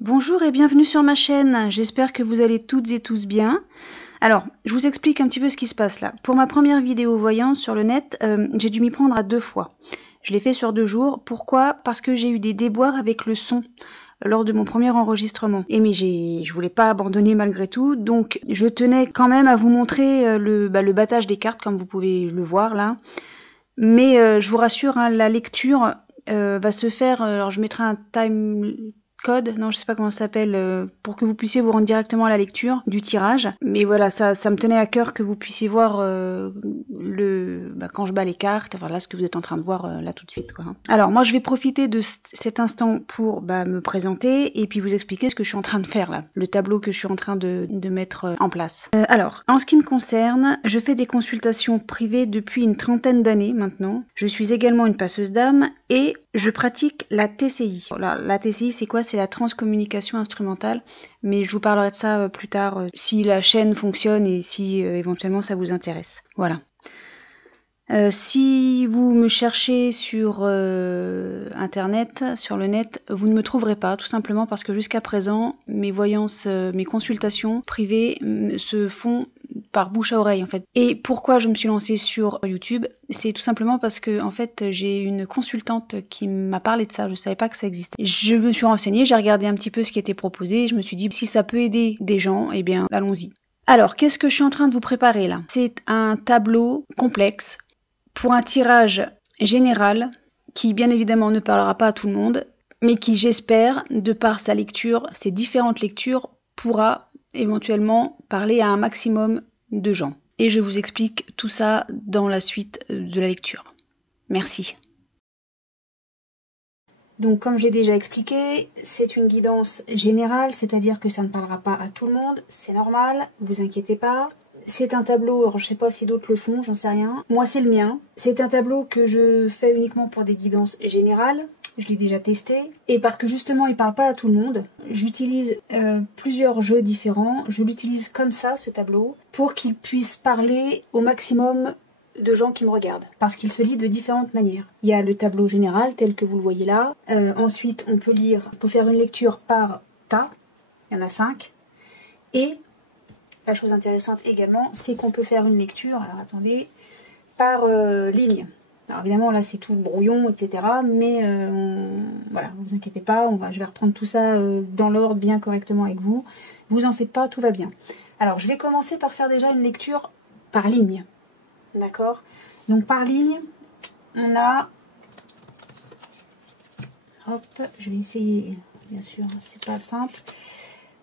Bonjour et bienvenue sur ma chaîne, j'espère que vous allez toutes et tous bien. Alors, je vous explique un petit peu ce qui se passe là. Pour ma première vidéo voyance sur le net, j'ai dû m'y prendre à 2 fois. Je l'ai fait sur 2 jours. Pourquoi? Parce que j'ai eu des déboires avec le son lors de mon premier enregistrement. Et mais je voulais pas abandonner malgré tout, donc je tenais quand même à vous montrer le battage des cartes, comme vous pouvez le voir là. Mais je vous rassure, hein, la lecture va se faire, alors je mettrai un time code, non je sais pas comment ça s'appelle, pour que vous puissiez vous rendre directement à la lecture du tirage. Mais voilà, ça me tenait à cœur que vous puissiez voir quand je bats les cartes, voilà ce que vous êtes en train de voir là tout de suite, quoi. Alors moi je vais profiter de cet instant pour me présenter et puis vous expliquer ce que je suis en train de faire là, le tableau que je suis en train de mettre en place. Alors, en ce qui me concerne, je fais des consultations privées depuis une trentaine d'années maintenant. Je suis également une passeuse d'âme et je pratique la TCI. La TCI, c'est quoi? C'est la transcommunication instrumentale, mais je vous parlerai de ça plus tard si la chaîne fonctionne et si éventuellement ça vous intéresse. Voilà. Si vous me cherchez sur internet, sur le net, vous ne me trouverez pas, tout simplement parce que jusqu'à présent, mes voyances, mes consultations privées se font par bouche à oreille en fait. Et pourquoi je me suis lancée sur YouTube? C'est tout simplement parce que en fait j'ai une consultante qui m'a parlé de ça, je savais pas que ça existait. Je me suis renseignée, j'ai regardé un petit peu ce qui était proposé et je me suis dit si ça peut aider des gens, eh bien allons-y. Alors, qu'est-ce que je suis en train de vous préparer là? C'est un tableau complexe pour un tirage général qui bien évidemment ne parlera pas à tout le monde, mais qui j'espère, de par sa lecture, ses différentes lectures, pourra éventuellement parler à un maximum de gens. Et je vous explique tout ça dans la suite de la lecture. Merci. Donc comme j'ai déjà expliqué, c'est une guidance générale, c'est-à-dire que ça ne parlera pas à tout le monde, c'est normal, vous inquiétez pas. C'est un tableau, alors je sais pas si d'autres le font, j'en sais rien. Moi c'est le mien. C'est un tableau que je fais uniquement pour des guidances générales. Je l'ai déjà testé. Et parce que justement il parle pas à tout le monde, j'utilise plusieurs jeux différents. Je l'utilise comme ça, ce tableau, pour qu'il puisse parler au maximum de gens qui me regardent, parce qu'il se lit de différentes manières. Il y a le tableau général tel que vous le voyez là. Ensuite on peut faire une lecture par tas. Il y en a 5. Et la chose intéressante également, c'est qu'on peut faire une lecture, alors attendez, par ligne. Alors évidemment là c'est tout brouillon, etc. Mais voilà, ne vous inquiétez pas, je vais reprendre tout ça dans l'ordre bien correctement avec vous. Vous en faites pas, tout va bien. Alors je vais commencer par faire déjà une lecture par ligne. D'accord? Donc par ligne, on a... Hop, je vais essayer, bien sûr, c'est pas simple.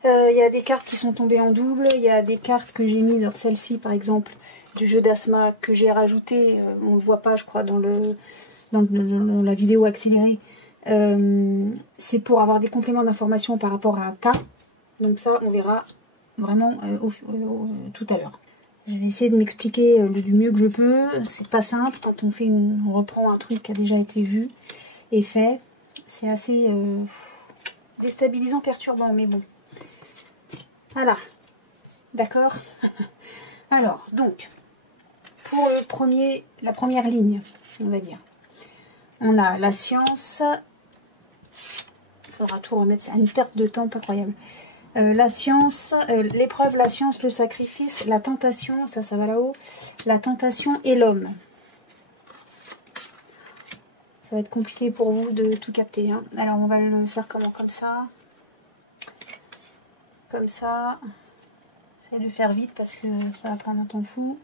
Il y a des cartes qui sont tombées en double, il y a des cartes que j'ai mises, alors celle-ci par exemple, du jeu d'Asma que j'ai rajouté, on ne le voit pas je crois dans la vidéo accélérée, c'est pour avoir des compléments d'information par rapport à un tas, donc ça on verra vraiment tout à l'heure. Je vais essayer de m'expliquer du mieux que je peux, c'est pas simple quand on reprend un truc qui a déjà été vu et fait, c'est assez déstabilisant, perturbant, mais bon. Voilà, d'accord. Alors, donc, pour la première ligne, on va dire, on a la science, il faudra tout remettre, c'est une perte de temps pas croyable. La science, l'épreuve, la science, le sacrifice, la tentation, ça va là-haut, la tentation et l'homme. Ça va être compliqué pour vous de tout capter, hein. Alors, on va le faire comment? Comme ça. Comme ça. J'essaie de faire vite parce que ça va prendre un temps fou.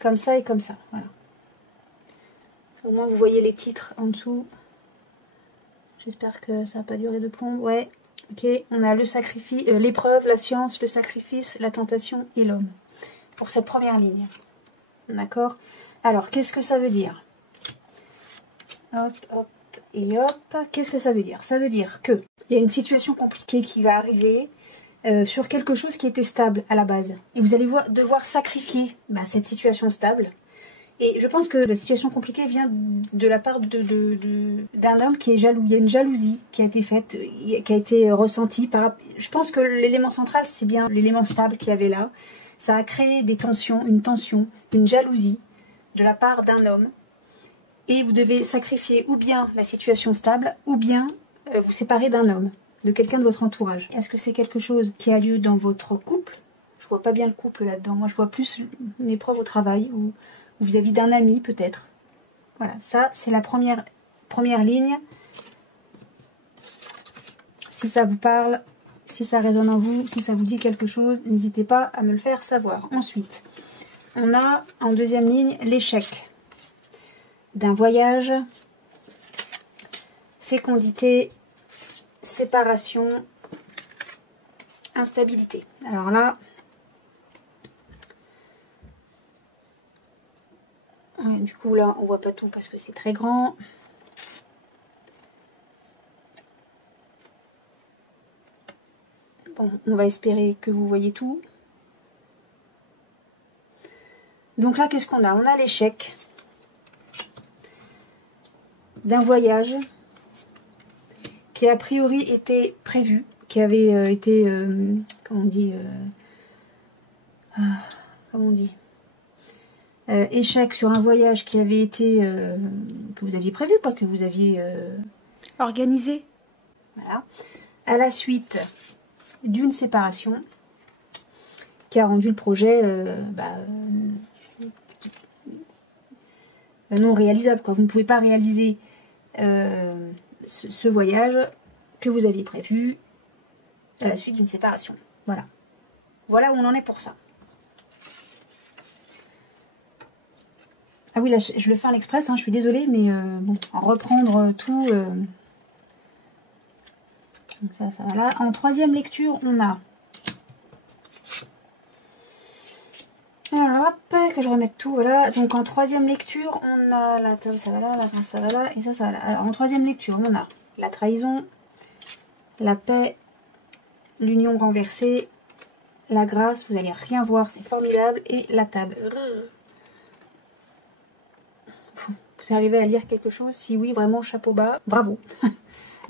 Comme ça et comme ça, voilà. Au moins vous voyez les titres en dessous. J'espère que ça va pas durer de plomb. Ouais, ok. On a le sacrifice, l'épreuve, la science, le sacrifice, la tentation et l'homme. Pour cette première ligne. D'accord? Alors, qu'est-ce que ça veut dire? Hop, hop et hop. Qu'est-ce que ça veut dire? Ça veut dire que il y a une situation compliquée qui va arriver. Sur quelque chose qui était stable à la base. Et vous allez devoir sacrifier cette situation stable. Et je pense que la situation compliquée vient de la part d'un homme qui est jaloux. Il y a une jalousie qui a été faite, qui a été ressentie. Je pense que l'élément central, c'est bien l'élément stable qu'il y avait là. Ça a créé des tensions, une jalousie de la part d'un homme. Et vous devez sacrifier ou bien la situation stable, ou bien vous séparer d'un homme. de quelqu'un de votre entourage. Est-ce que c'est quelque chose qui a lieu dans votre couple? Je vois pas bien le couple là-dedans. Moi, je vois plus une épreuve au travail ou vis-à-vis d'un ami peut-être. Voilà, ça c'est la première ligne. Si ça vous parle, si ça résonne en vous, si ça vous dit quelque chose, n'hésitez pas à me le faire savoir. Ensuite, on a en deuxième ligne l'échec d'un voyage, fécondité, séparation, instabilité. Alors là, ouais, du coup là, on voit pas tout parce que c'est très grand. Bon, on va espérer que vous voyez tout. Donc là, qu'est-ce qu'on a? On a l'échec d'un voyage qui a priori était prévu, qui avait été, comment on dit, échec sur un voyage qui avait été, que vous aviez prévu, pas que vous aviez organisé. Voilà. À la suite d'une séparation qui a rendu le projet non réalisable, quoi. Vous ne pouvez pas réaliser ce voyage que vous aviez prévu à la suite d'une séparation. Voilà. Voilà où on en est pour ça. Ah oui, là, je le fais à l'express, hein, je suis désolée, mais bon, en reprendre tout... Donc ça va là. En troisième lecture, on a... Alors, hop, que je remette tout, voilà. Donc, en troisième lecture, on a la table, ça va là, la pince, ça va là, et ça va là. Alors, en troisième lecture, on a la trahison, la paix, l'union renversée, la grâce, vous allez rien voir, c'est formidable, et la table. Vous arrivez à lire quelque chose? Si oui, vraiment, chapeau bas, bravo.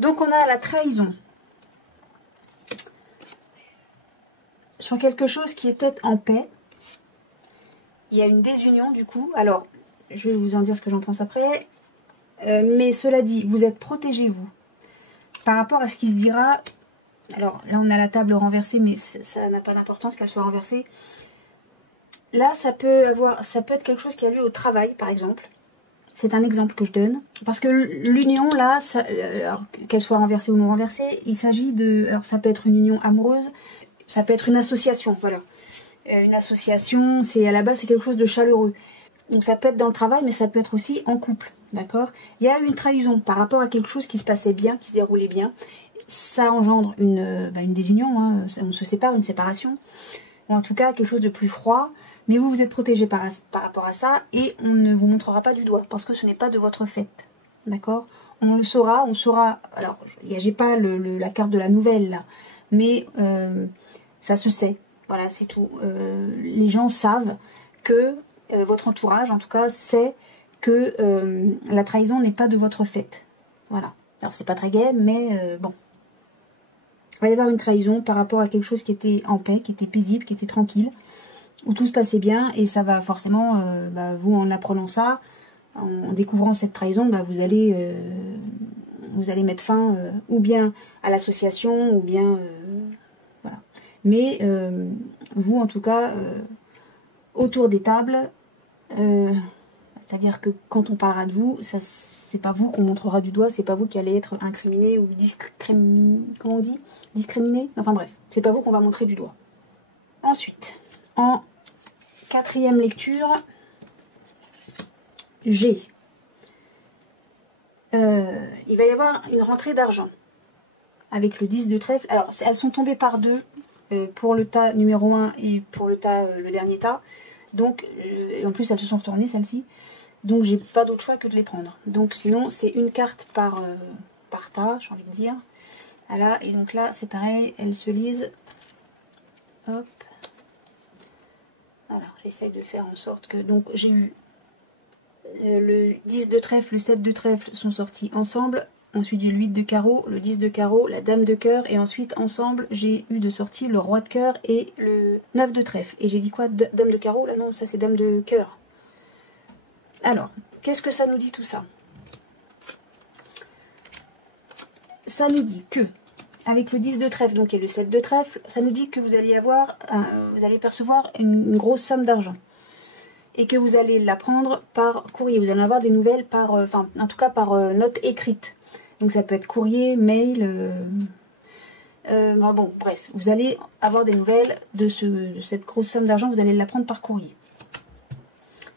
Donc, on a la trahison. Sur quelque chose qui était en paix, il y a une désunion du coup. Alors, je vais vous en dire ce que j'en pense après. Mais cela dit, vous êtes protégés, vous. Par rapport à ce qui se dira... Alors, là, on a la table renversée, mais ça n'a pas d'importance qu'elle soit renversée. Là, ça peut être quelque chose qui a lieu au travail, par exemple. C'est un exemple que je donne. Parce que l'union, là, qu'elle soit renversée ou non renversée, il s'agit de... Alors, ça peut être une union amoureuse, ça peut être une association, voilà. Une association, à la base, c'est quelque chose de chaleureux. Donc ça peut être dans le travail, mais ça peut être aussi en couple, d'accord? Il y a une trahison par rapport à quelque chose qui se passait bien, qui se déroulait bien. Ça engendre une désunion, hein, on se sépare, une séparation. Ou en tout cas, quelque chose de plus froid. Mais vous êtes protégé par rapport à ça et on ne vous montrera pas du doigt parce que ce n'est pas de votre fait, d'accord? On le saura, on saura... Alors, j'ai pas la carte de la nouvelle, là, mais ça se sait. Voilà, c'est tout. Les gens savent que, votre entourage, en tout cas, sait que la trahison n'est pas de votre fait. Voilà. Alors, c'est pas très gai, mais bon. Il va y avoir une trahison par rapport à quelque chose qui était en paix, qui était paisible, qui était tranquille, où tout se passait bien, et ça va forcément, vous, en apprenant ça, en découvrant cette trahison, vous allez mettre fin ou bien à l'association, ou bien... voilà. Mais vous, en tout cas, autour des tables, c'est-à-dire que quand on parlera de vous, c'est pas vous qu'on montrera du doigt, c'est pas vous qui allez être incriminé ou comment on dit, discriminé. Enfin bref, c'est pas vous qu'on va montrer du doigt. Ensuite, en quatrième lecture, G. Il va y avoir une rentrée d'argent avec le 10 de trèfle. Alors, elles sont tombées par deux. Pour le tas numéro 1 et pour le tas, le dernier tas. Donc, en plus, elles se sont retournées, celles-ci. Donc, j'ai pas d'autre choix que de les prendre. Donc, sinon, c'est une carte par tas, j'ai envie de dire. Voilà, et donc là, c'est pareil, elles se lisent. Hop. Alors, j'essaye de faire en sorte que... Donc, j'ai eu le 10 de trèfle, le 7 de trèfle sont sortis ensemble. Ensuite, le 8 de carreau, le 10 de carreau, la dame de cœur. Et ensuite, ensemble, j'ai eu de sortie le roi de cœur et le 9 de trèfle. Et j'ai dit quoi? Dame de carreau? Là, non, ça, c'est dame de cœur. Alors, qu'est-ce que ça nous dit tout ça? Ça nous dit que avec le 10 de trèfle, donc et le 7 de trèfle, ça nous dit que vous allez percevoir une grosse somme d'argent. Et que vous allez la prendre par courrier. Vous allez avoir des nouvelles par, en tout cas par note écrite. Donc ça peut être courrier, mail, bon, bref. Vous allez avoir des nouvelles de cette grosse somme d'argent, vous allez la prendre par courrier.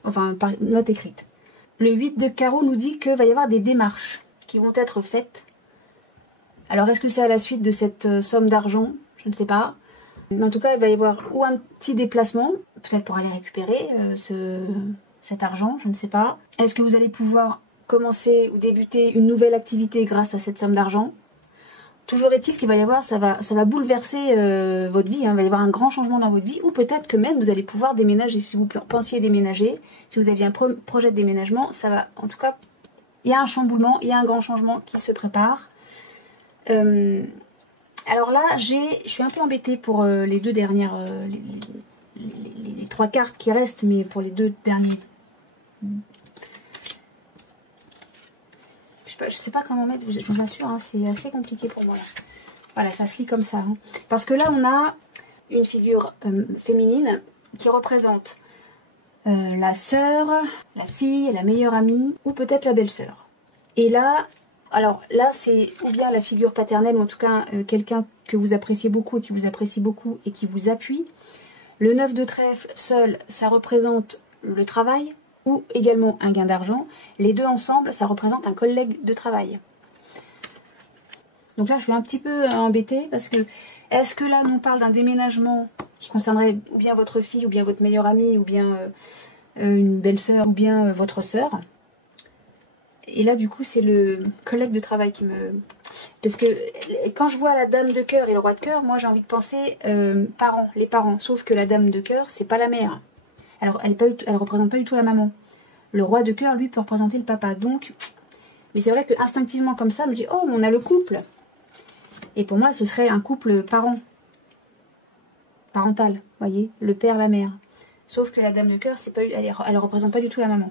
Enfin, par note écrite. Le 8 de carreau nous dit qu'il va y avoir des démarches qui vont être faites. Alors, est-ce que c'est à la suite de cette somme d'argent? Je ne sais pas. Mais en tout cas, il va y avoir ou un petit déplacement, peut-être pour aller récupérer cet argent, je ne sais pas. Est-ce que vous allez pouvoir commencer ou débuter une nouvelle activité grâce à cette somme d'argent? Toujours est-il qu'il va y avoir, ça va bouleverser votre vie, hein, il va y avoir un grand changement dans votre vie, ou peut-être que même vous allez pouvoir déménager. Si vous pensiez déménager, si vous aviez un projet de déménagement, ça va, en tout cas, il y a un chamboulement, il y a un grand changement qui se prépare. Alors là, je suis un peu embêtée pour les deux dernières, les trois cartes qui restent, mais pour les deux derniers. Je sais pas comment mettre, je vous assure, hein, c'est assez compliqué pour moi. Là. Voilà, ça se lit comme ça. Hein. Parce que là, on a une figure féminine qui représente la sœur, la fille, la meilleure amie, ou peut-être la belle-sœur. Et là, alors là, c'est ou bien la figure paternelle, ou en tout cas quelqu'un que vous appréciez beaucoup et qui vous apprécie beaucoup et qui vous appuie. Le 9 de trèfle, seul, ça représente le travail, ou également un gain d'argent. Les deux ensemble, ça représente un collègue de travail. Donc là, je suis un petit peu embêtée parce que, est-ce que là, nous parle d'un déménagement qui concernerait ou bien votre fille, ou bien votre meilleure amie, ou bien une belle-sœur, ou bien votre sœur? Et là, du coup, c'est le collègue de travail qui me... Parce que quand je vois la dame de cœur et le roi de cœur, moi, j'ai envie de penser parents, les parents. Sauf que la dame de cœur, c'est pas la mère. Alors, elle représente pas du tout la maman. Le roi de cœur, lui, peut représenter le papa. Donc, mais c'est vrai que instinctivement comme ça, je me dis, oh, on a le couple. Et pour moi, ce serait un couple parental, voyez, le père, la mère. Sauf que la dame de cœur, elle représente pas du tout la maman.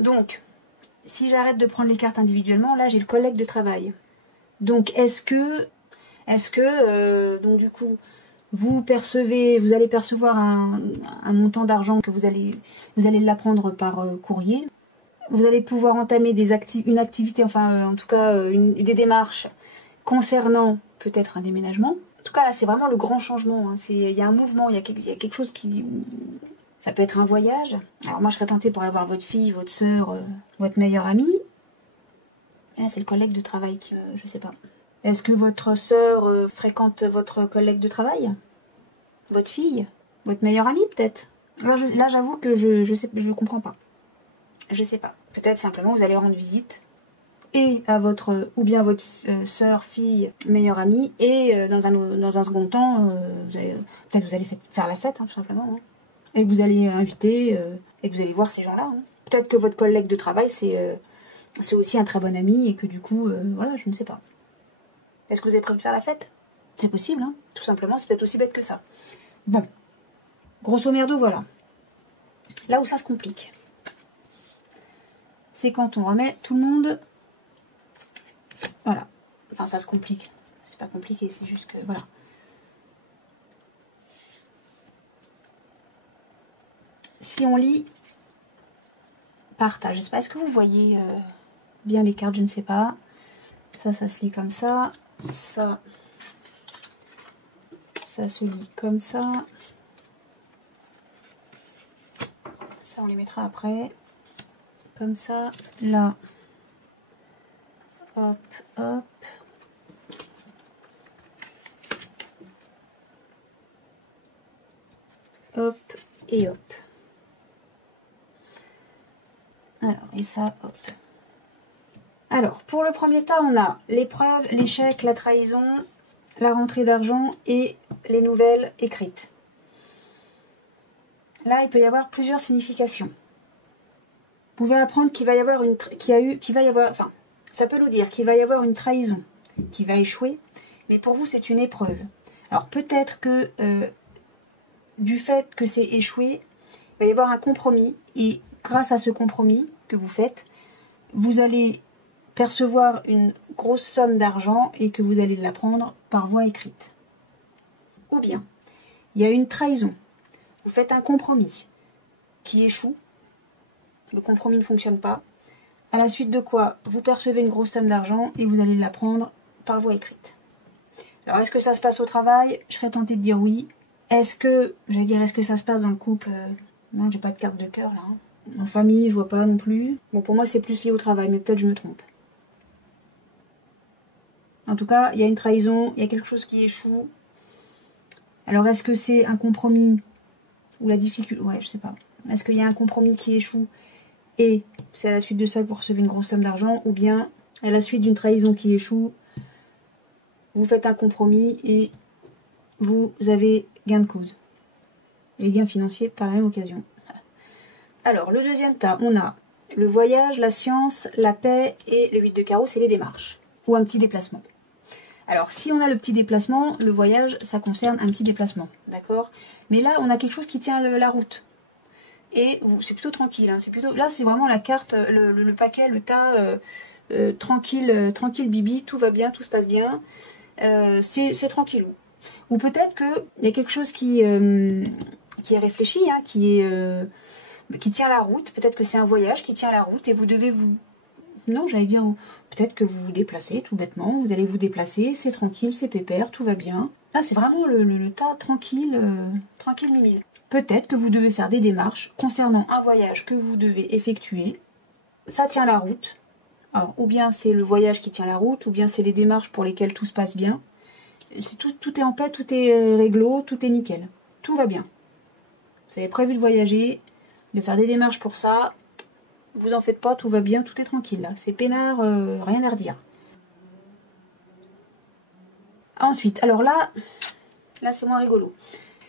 Donc, si j'arrête de prendre les cartes individuellement, là, j'ai le collègue de travail. Donc, est-ce que, donc du coup, vous allez percevoir un montant d'argent que vous allez l'apprendre par courrier. Vous allez pouvoir entamer une activité, enfin, en tout cas, des démarches concernant peut-être un déménagement. En tout cas, là, c'est vraiment le grand changement. Hein. Il y a un mouvement, il y a quelque chose qui... Ça peut être un voyage. Alors moi, je serais tentée pour aller voir votre fille, votre sœur, votre meilleure amie. Et là, c'est le collègue de travail qui... je sais pas. Est-ce que votre sœur fréquente votre collègue de travail? Votre fille? Votre meilleure amie, peut-être? Là, j'avoue que je comprends pas. Je sais pas. Peut-être simplement, vous allez rendre visite et à votre... Ou bien votre sœur, fille, meilleure amie. Et dans un second temps, peut-être que vous allez faire la fête, hein, tout simplement. Hein. Et que vous allez inviter, et que vous allez voir ces gens-là. Hein. Peut-être que votre collègue de travail, c'est aussi un très bon ami, et que du coup, voilà, je ne sais pas. Est-ce que vous avez prévu de faire la fête? C'est possible, hein. Tout simplement, c'est peut-être aussi bête que ça. Bon. Grosso merdo, voilà. Là où ça se complique, c'est quand on remet tout le monde... Voilà. Enfin, ça se complique. C'est pas compliqué, c'est juste que... Voilà. Si on lit partage, je sais pas, est-ce que vous voyez bien les cartes? Je ne sais pas. Ça se lit comme ça. Ça se lit comme ça. Ça, on les mettra après. Comme ça. Là. Hop, hop. Hop et hop. Alors, et ça, hop. Alors, pour le premier tas, on a l'épreuve, l'échec, la trahison, la rentrée d'argent et les nouvelles écrites. Là, il peut y avoir plusieurs significations. Vous pouvez apprendre qu'il va y avoir enfin, ça peut nous dire qu'il va y avoir une trahison qui va échouer, mais pour vous, c'est une épreuve. Alors, peut-être que du fait que c'est échoué, il va y avoir un compromis, et grâce à ce compromis que vous faites, vous allez percevoir une grosse somme d'argent et que vous allez la prendre par voie écrite. Ou bien, il y a une trahison. Vous faites un compromis qui échoue. Le compromis ne fonctionne pas. À la suite de quoi, vous percevez une grosse somme d'argent et vous allez la prendre par voie écrite. Alors, est-ce que ça se passe au travail? Je serais tentée de dire oui. Est-ce que ça se passe dans le couple? Non, j'ai pas de carte de cœur là. En famille, je vois pas non plus. Bon, pour moi, c'est plus lié au travail, mais peut-être je me trompe. En tout cas, il y a une trahison, il y a quelque chose qui échoue. Alors, est-ce que c'est un compromis ou la difficulté? Ouais, je sais pas. Est-ce qu'il y a un compromis qui échoue et c'est à la suite de ça que vous recevez une grosse somme d'argent, ou bien à la suite d'une trahison qui échoue, vous faites un compromis et vous avez gain de cause. Et gain financier par la même occasion. Alors, le deuxième tas, on a le voyage, la science, la paix et le 8 de carreau, c'est les démarches. Ou un petit déplacement. Alors, si on a le petit déplacement, le voyage, ça concerne un petit déplacement. D'accord? Mais là, on a quelque chose qui tient la route. Et c'est plutôt tranquille. Hein, là, c'est vraiment la carte, le paquet, le tas, tranquille bibi, tout va bien, tout se passe bien. C'est tranquillou. Ou peut-être qu'il y a quelque chose qui est réfléchi, hein, qui tient la route. Peut-être que c'est un voyage qui tient la route et vous devez vous... Non, j'allais dire, peut-être que vous vous déplacez tout bêtement. Vous allez vous déplacer, c'est tranquille, c'est pépère, tout va bien. Ah, c'est vraiment le tas tranquille, tranquille mimile. Peut-être que vous devez faire des démarches concernant un voyage que vous devez effectuer. Ça tient la route. Alors, ou bien c'est le voyage qui tient la route, ou bien c'est les démarches pour lesquelles tout se passe bien. Tout est en paix, tout est réglo, tout est nickel. Tout va bien. Vous avez prévu de voyager, de faire des démarches pour ça. Vous en faites pas, tout va bien, tout est tranquille là. C'est peinard, rien à redire. Ensuite, alors là c'est moins rigolo.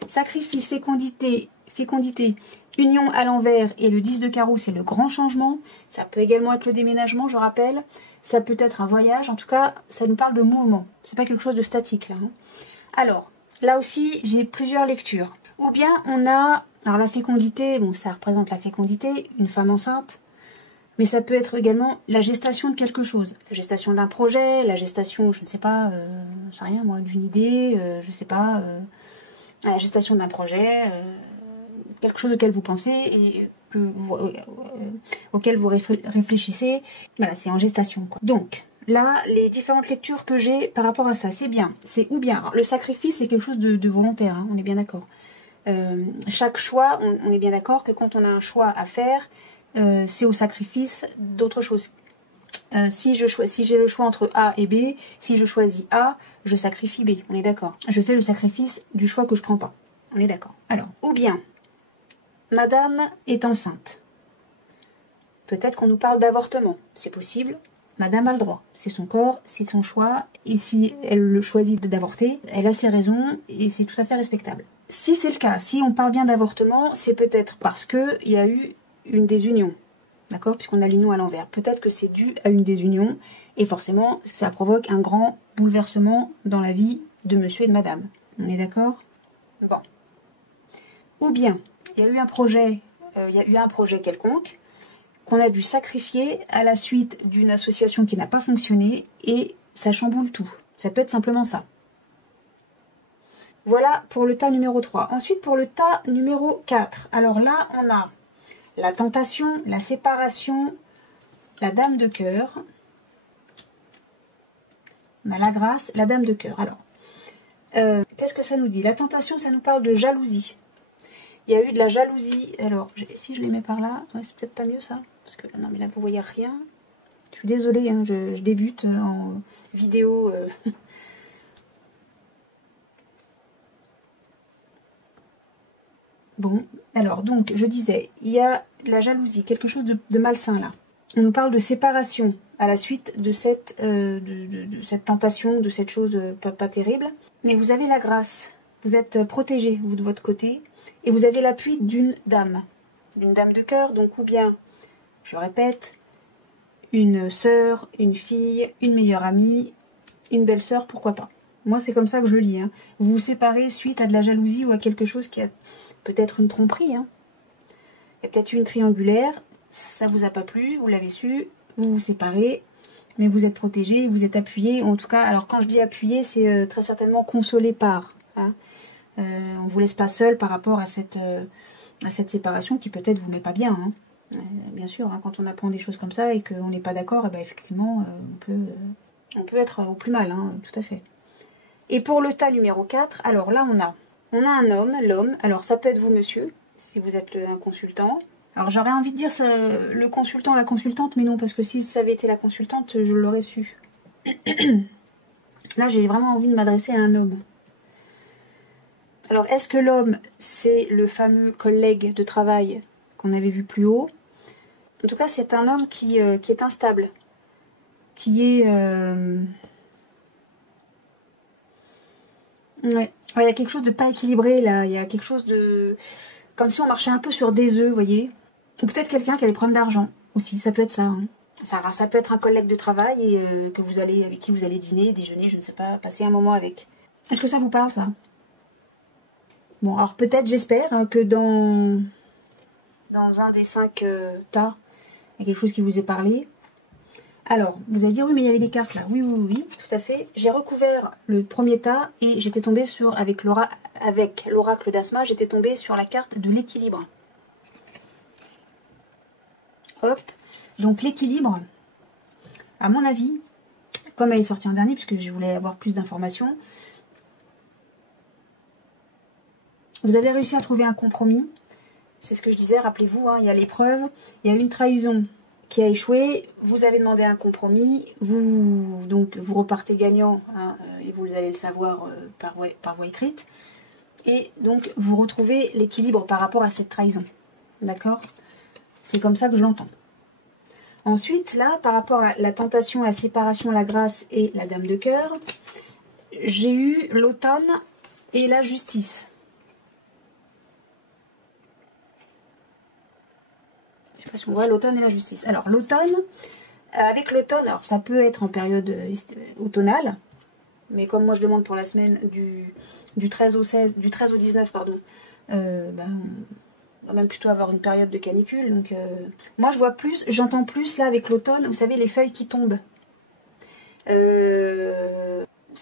Sacrifice, fécondité, union à l'envers et le 10 de carreau, c'est le grand changement. Ça peut également être le déménagement, je rappelle. Ça peut être un voyage. En tout cas, ça nous parle de mouvement. C'est pas quelque chose de statique là. Hein. Alors, là aussi, j'ai plusieurs lectures. Ou bien on a, alors la fécondité, bon, ça représente la fécondité, une femme enceinte. Mais ça peut être également la gestation de quelque chose. La gestation d'un projet, la gestation, je ne sais pas, je sais rien moi, d'une idée, je sais pas, la gestation d'un projet, quelque chose auquel vous pensez et auquel vous réfléchissez. Voilà, c'est en gestation, quoi. Donc, là, les différentes lectures que j'ai par rapport à ça, c'est bien. C'est ou bien. Alors, le sacrifice, c'est quelque chose de volontaire, hein, on est bien d'accord. Chaque choix, on est bien d'accord que quand on a un choix à faire, c'est au sacrifice d'autres choses. Si j'ai le choix entre A et B, si je choisis A, je sacrifie B. On est d'accord. Je fais le sacrifice du choix que je prends pas. On est d'accord. Alors, ou bien, Madame est enceinte. Peut-être qu'on nous parle d'avortement. C'est possible. Madame a le droit. C'est son corps, c'est son choix. Et si elle le choisit d'avorter, elle a ses raisons et c'est tout à fait respectable. Si c'est le cas, si on parle bien d'avortement, c'est peut-être parce qu'il y a eu une désunion. D'accord? Puisqu'on a l'union à l'envers. Peut-être que c'est dû à une désunion et forcément, ça provoque un grand bouleversement dans la vie de monsieur et de madame. On est d'accord? Bon. Ou bien, il y a eu un projet quelconque qu'on a dû sacrifier à la suite d'une association qui n'a pas fonctionné et ça chamboule tout. Ça peut être simplement ça. Voilà pour le tas numéro 3. Ensuite, pour le tas numéro 4. Alors là, on a la tentation, la séparation, la dame de cœur. On a la grâce, la dame de cœur. Alors, qu'est-ce que ça nous dit? La tentation, ça nous parle de jalousie. Il y a eu de la jalousie. Alors, si je les mets par là, ouais, c'est peut-être pas mieux ça. Parce que non, mais là, vous voyez rien. Je suis désolée, hein, je débute en vidéo. Bon, alors, donc, je disais, il y a de la jalousie, quelque chose de malsain là. On nous parle de séparation à la suite de cette tentation, de cette chose pas terrible. Mais vous avez la grâce. Vous êtes protégé, vous, de votre côté. Et vous avez l'appui d'une dame de cœur, donc ou bien, je répète, une sœur, une fille, une meilleure amie, une belle-sœur, pourquoi pas. Moi, c'est comme ça que je le lis. Hein. Vous vous séparez suite à de la jalousie ou à quelque chose qui a peut-être une tromperie. Hein. Il y a peut-être une triangulaire, ça vous a pas plu, vous l'avez su, vous vous séparez. mais vous êtes protégé, vous êtes appuyé. En tout cas, alors quand je dis appuyé, c'est très certainement consolé par. Hein. On vous laisse pas seul par rapport à cette séparation qui peut-être vous met pas bien. Hein. Bien sûr, hein, quand on apprend des choses comme ça et qu'on n'est pas d'accord, eh ben, effectivement, on peut être au plus mal, hein, tout à fait. Et pour le tas numéro 4, alors là on a un homme, l'homme, alors ça peut être vous monsieur, si vous êtes un consultant. Alors j'aurais envie de dire ça, le consultant, la consultante, mais non, parce que si ça avait été la consultante, je l'aurais su. Là j'ai vraiment envie de m'adresser à un homme. Alors est-ce que l'homme, c'est le fameux collègue de travail qu'on avait vu plus haut? En tout cas c'est un homme qui est instable, qui est... Ouais, il y a quelque chose de pas équilibré là, il y a quelque chose de... Comme si on marchait un peu sur des œufs, vous voyez. Ou peut-être quelqu'un qui a des problèmes d'argent aussi, ça peut être ça. Hein. Ça peut être un collègue de travail et avec qui vous allez dîner, déjeuner, je ne sais pas, passer un moment avec. Est-ce que ça vous parle ça? Bon, alors peut-être, j'espère, hein, que dans un des 5 tas, il y a quelque chose qui vous est parlé. Alors, vous allez dire, oui, mais il y avait des cartes là. Oui, oui, oui, tout à fait. J'ai recouvert le premier tas et j'étais tombée avec l'oracle d'Asma, j'étais tombée sur la carte de l'équilibre. Hop. Donc l'équilibre, à mon avis, comme elle est sortie en dernier, puisque je voulais avoir plus d'informations, vous avez réussi à trouver un compromis. C'est ce que je disais, rappelez-vous, hein, il y a l'épreuve, il y a une trahison qui a échoué, vous avez demandé un compromis, vous repartez gagnant, hein, et vous allez le savoir par voie écrite, et donc vous retrouvez l'équilibre par rapport à cette trahison, d'accord? C'est comme ça que je l'entends. Ensuite, là, par rapport à la tentation, la séparation, la grâce et la dame de cœur, j'ai eu l'automne et la justice. Je sais pas si on voit l'automne et la justice. Alors, l'automne, avec l'automne, alors ça peut être en période automnale, mais comme moi je demande pour la semaine du 13 au 19, pardon, on va même plutôt avoir une période de canicule. Donc, moi j'entends plus là avec l'automne, vous savez, les feuilles qui tombent. Ça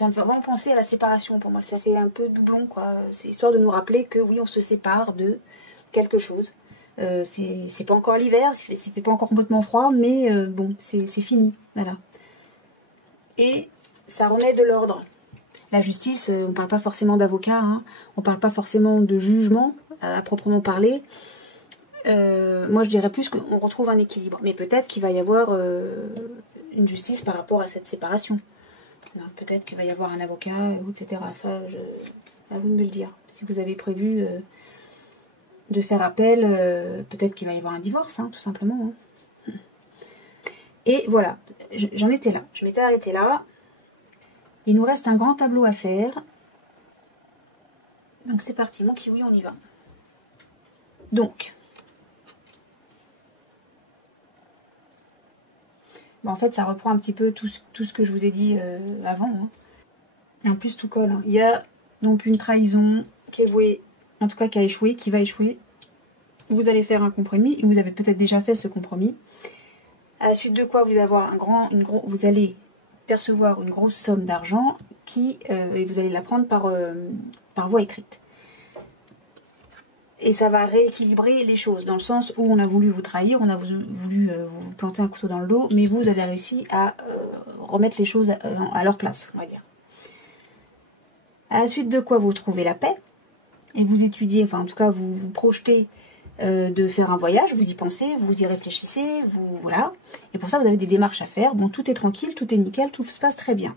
me fait vraiment penser à la séparation pour moi. Ça fait un peu doublon, quoi. C'est histoire de nous rappeler que oui, on se sépare de quelque chose. C'est pas encore l'hiver, il fait pas encore complètement froid, mais bon, c'est fini. Voilà. Et ça remet de l'ordre. La justice, on ne parle pas forcément d'avocat, hein. On ne parle pas forcément de jugement à proprement parler. Moi je dirais plus qu'on retrouve un équilibre, mais peut-être qu'il va y avoir une justice par rapport à cette séparation. Peut-être qu'il va y avoir un avocat, etc. Ça, à vous de me le dire. Si vous avez prévu de faire appel, peut-être qu'il va y avoir un divorce, hein, tout simplement. Hein. Et voilà, j'en étais là. Je m'étais arrêtée là. Il nous reste un grand tableau à faire. Donc c'est parti, mon kiwi, on y va. Donc, en fait, ça reprend un petit peu tout ce que je vous ai dit avant. Hein. Et en plus, tout colle. Hein. Il y a donc une trahison qui est vouée, en tout cas qui a échoué, qui va échouer. Vous allez faire un compromis. Vous avez peut-être déjà fait ce compromis. À la suite de quoi vous allez percevoir une grosse somme d'argent et vous allez la prendre par voie écrite. Et ça va rééquilibrer les choses, dans le sens où on a voulu vous trahir, on a voulu vous planter un couteau dans le dos, mais vous avez réussi à remettre les choses à leur place, on va dire. À la suite de quoi vous trouvez la paix, et vous étudiez, enfin en tout cas vous vous projetez de faire un voyage, vous y pensez, vous y réfléchissez, voilà. Et pour ça vous avez des démarches à faire, bon tout est tranquille, tout est nickel, tout se passe très bien.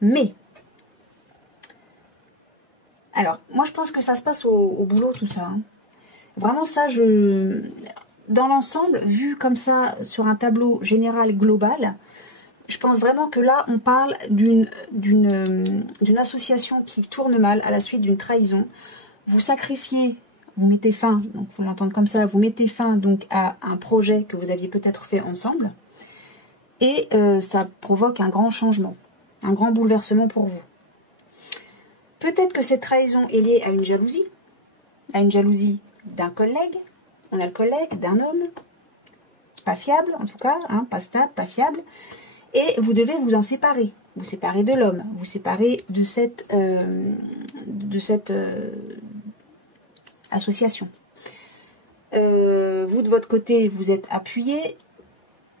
Mais... Alors, moi je pense que ça se passe au boulot tout ça. Hein. Vraiment ça, dans l'ensemble, vu comme ça sur un tableau général global, je pense vraiment que là on parle d'une association qui tourne mal à la suite d'une trahison. Vous sacrifiez, vous mettez fin, donc faut l'entendre comme ça, vous mettez fin donc à un projet que vous aviez peut-être fait ensemble, et ça provoque un grand changement, un grand bouleversement pour vous. Peut-être que cette trahison est liée à une jalousie d'un collègue. On a le collègue d'un homme, pas fiable en tout cas, hein, pas stable, pas fiable. Et vous devez vous en séparer. Vous séparer de l'homme, vous séparer de cette association. Vous, de votre côté, vous êtes appuyé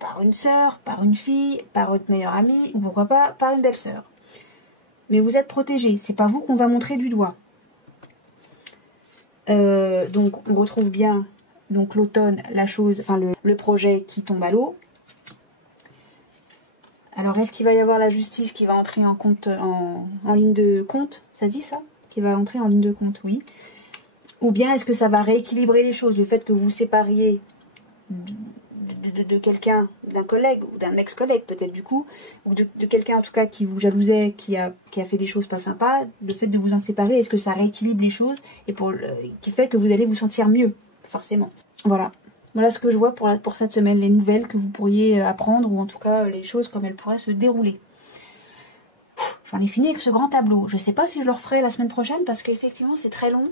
par une sœur, par une fille, par votre meilleure amie, ou pourquoi pas, par une belle-sœur. Mais vous êtes protégé, c'est pas vous qu'on va montrer du doigt. Donc on retrouve bien donc l'automne, la chose, enfin le projet qui tombe à l'eau. Alors est-ce qu'il va y avoir la justice qui va entrer en compte en ligne de compte? Ça se dit ça? Qui va entrer en ligne de compte, oui. Ou bien est-ce que ça va rééquilibrer les choses? Le fait que vous vous sépariez de quelqu'un, d'un collègue ou d'un ex-collègue peut-être du coup, ou de quelqu'un en tout cas qui vous jalousait, qui a fait des choses pas sympas, le fait de vous en séparer, est-ce que ça rééquilibre les choses et qui fait que vous allez vous sentir mieux, forcément. Voilà. Voilà ce que je vois pour cette semaine, les nouvelles que vous pourriez apprendre, ou en tout cas les choses comme elles pourraient se dérouler. J'en ai fini avec ce grand tableau. Je sais pas si je le referai la semaine prochaine parce qu'effectivement c'est très long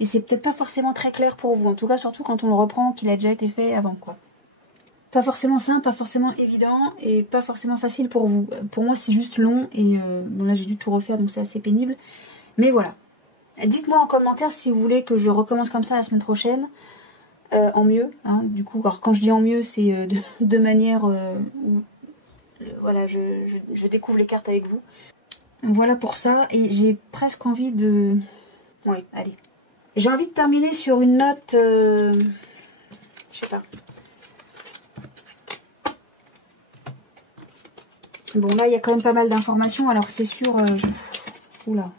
et c'est peut-être pas forcément très clair pour vous. En tout cas, surtout quand on le reprend, qu'il a déjà été fait avant, quoi. Pas forcément simple, pas forcément évident et pas forcément facile pour vous. Pour moi, c'est juste long et bon, là j'ai dû tout refaire donc c'est assez pénible. Mais voilà. Dites-moi en commentaire si vous voulez que je recommence comme ça la semaine prochaine. En mieux, hein, du coup, alors quand je dis en mieux, c'est de manière où voilà, je découvre les cartes avec vous. Voilà pour ça, et j'ai presque envie de... Ouais, allez. J'ai envie de terminer sur une note... Je sais pas. Bon, là, il y a quand même pas mal d'informations, alors c'est sûr... Oula.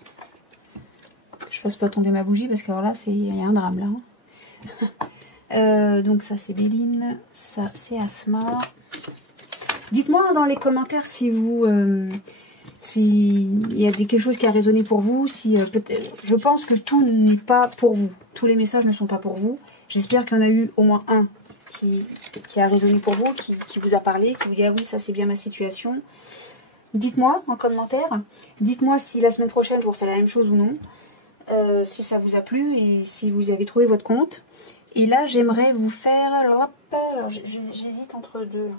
Je fasse pas tomber ma bougie, parce que alors là, il y a un drame, là. Donc ça c'est Béline, ça c'est Asma. Dites-moi dans les commentaires si vous s'il y a quelque chose qui a résonné pour vous, si je pense que tout n'est pas pour vous, tous les messages ne sont pas pour vous. J'espère qu'il y en a eu au moins un qui a résonné pour vous, qui vous a parlé, qui vous dit ah oui ça c'est bien ma situation. Dites-moi en commentaire, dites-moi si la semaine prochaine je vous refais la même chose ou non, si ça vous a plu et si vous avez trouvé votre compte. Et là, j'aimerais vous faire... Alors, j'hésite entre deux.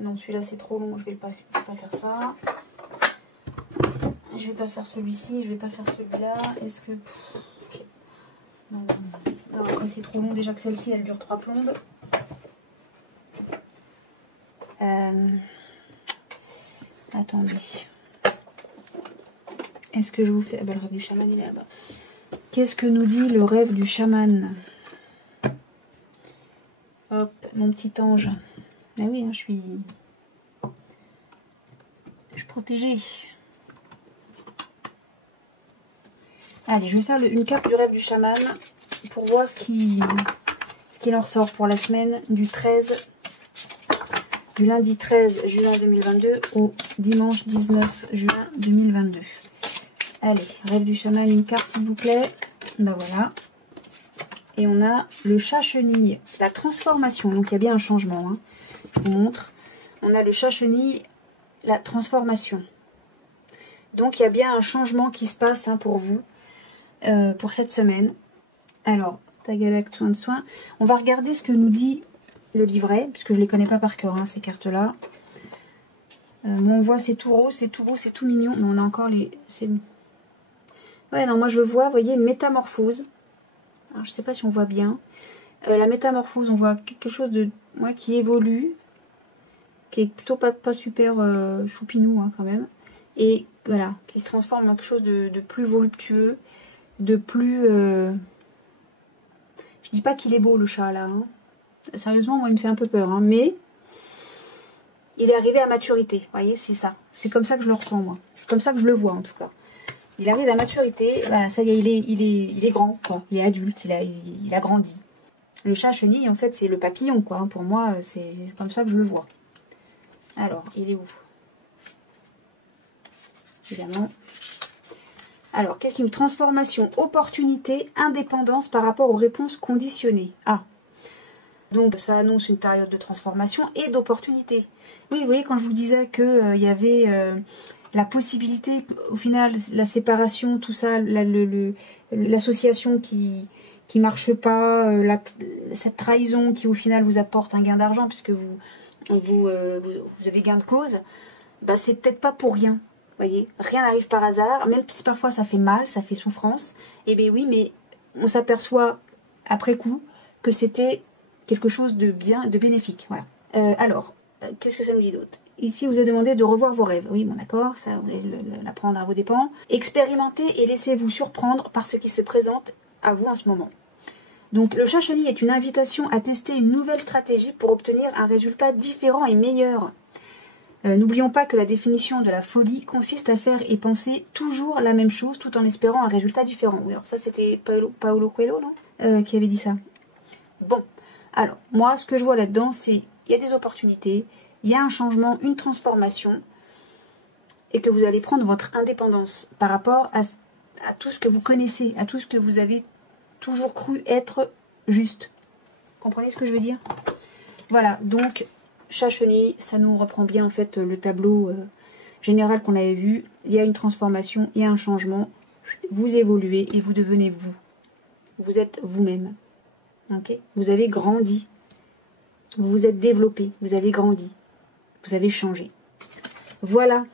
Non, celui-là, c'est trop long. Je vais pas faire ça. Je vais pas faire celui-ci. Je vais pas faire celui-là. Est-ce que... Non, après, c'est trop long. Déjà que celle-ci, elle dure 3 plombes. Attendez. Est-ce que je vous fais... Ah ben, le rêve du chaman, il est là-bas. Qu'est-ce que nous dit le rêve du chaman? Hop, mon petit ange. Ah oui, hein, je suis protégée. Allez, je vais faire une carte du rêve du chaman pour voir ce qu'il en ressort pour la semaine du lundi 13 juin 2022 au dimanche 19 juin 2022. Allez, rêve du chaman, une carte s'il vous plaît. Ben voilà. Et on a le chat chenille, la transformation. Donc il y a bien un changement. Hein. Je vous montre. On a le chat chenille, la transformation. Donc il y a bien un changement qui se passe hein, pour vous, pour cette semaine. Alors, Tagalak, soin de soin. On va regarder ce que nous dit le livret, puisque je ne les connais pas par cœur, hein, ces cartes-là. On voit c'est tout rose, c'est tout beau, c'est tout mignon. Mais on a encore les... Ouais, non, moi je vois, vous voyez, une métamorphose. Alors, je sais pas si on voit bien. La métamorphose, on voit quelque chose de qui évolue, qui est plutôt pas super choupinou hein, quand même. Et voilà, qui se transforme en quelque chose de plus voluptueux, de plus... Je dis pas qu'il est beau le chat là. Hein. Sérieusement, moi il me fait un peu peur. Hein, mais il est arrivé à maturité. Vous voyez, c'est ça. C'est comme ça que je le ressens moi. C'est comme ça que je le vois en tout cas. Il arrive à maturité, voilà, ça y est, il est grand, quoi. Il est adulte, il a grandi. Le chat chenille, en fait, c'est le papillon, quoi. Pour moi, c'est comme ça que je le vois. Alors, il est où? Évidemment. Alors, qu'est-ce qu'une transformation, opportunité, indépendance par rapport aux réponses conditionnées? Ah, donc ça annonce une période de transformation et d'opportunité. Oui, vous voyez, quand je vous disais qu'il y avait... la possibilité, au final, la séparation, tout ça, l'association qui marche pas, cette trahison qui au final vous apporte un gain d'argent puisque vous vous avez gain de cause, bah c'est peut-être pas pour rien. Voyez, rien n'arrive par hasard, même si parfois ça fait mal, ça fait souffrance. Eh bien oui, mais on s'aperçoit après coup que c'était quelque chose de bien, de bénéfique. Voilà. Alors, qu'est-ce que ça nous dit d'autre? Ici, vous est demandé de revoir vos rêves. Oui, bon d'accord, ça vous allez l'apprendre à vos dépens. Expérimentez et laissez-vous surprendre par ce qui se présente à vous en ce moment. Donc le chat chenille est une invitation à tester une nouvelle stratégie pour obtenir un résultat différent et meilleur. N'oublions pas que la définition de la folie consiste à faire et penser toujours la même chose tout en espérant un résultat différent. Oui, alors ça c'était Paolo Coelho, non qui avait dit ça. Bon, alors moi ce que je vois là-dedans c'est il y a des opportunités, il y a un changement, une transformation et que vous allez prendre votre indépendance par rapport à tout ce que vous connaissez, à tout ce que vous avez toujours cru être juste. Comprenez ce que je veux dire? Voilà, donc chat chenille, ça nous reprend bien en fait le tableau général qu'on avait vu. Il y a une transformation, il y a un changement. Vous évoluez et vous devenez vous. Vous êtes vous-même. Ok? Vous avez grandi. Vous vous êtes développé. Vous avez grandi. Vous avez changé. Voilà.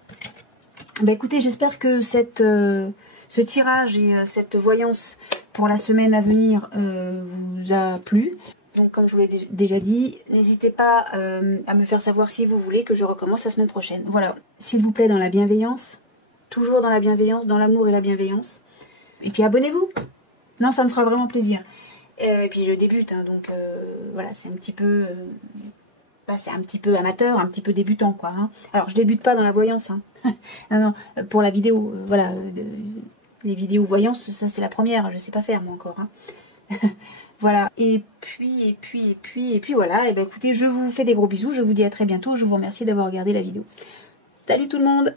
Bah écoutez, j'espère que ce tirage et cette voyance pour la semaine à venir vous a plu. Donc comme je vous l'ai déjà dit, n'hésitez pas à me faire savoir si vous voulez que je recommence la semaine prochaine. Voilà, s'il vous plaît, dans la bienveillance, toujours dans la bienveillance, dans l'amour et la bienveillance. Et puis abonnez-vous. Non, ça me fera vraiment plaisir. Et puis je débute, hein, donc voilà, c'est un petit peu... c'est un petit peu amateur, un petit peu débutant, quoi. Hein. Alors, je débute pas dans la voyance. Hein. Non, pour la vidéo, voilà. Les vidéos voyance, ça c'est la première. Je sais pas faire, moi, encore. Hein. Voilà. Et puis voilà. Et ben écoutez, je vous fais des gros bisous. Je vous dis à très bientôt. Je vous remercie d'avoir regardé la vidéo. Salut tout le monde!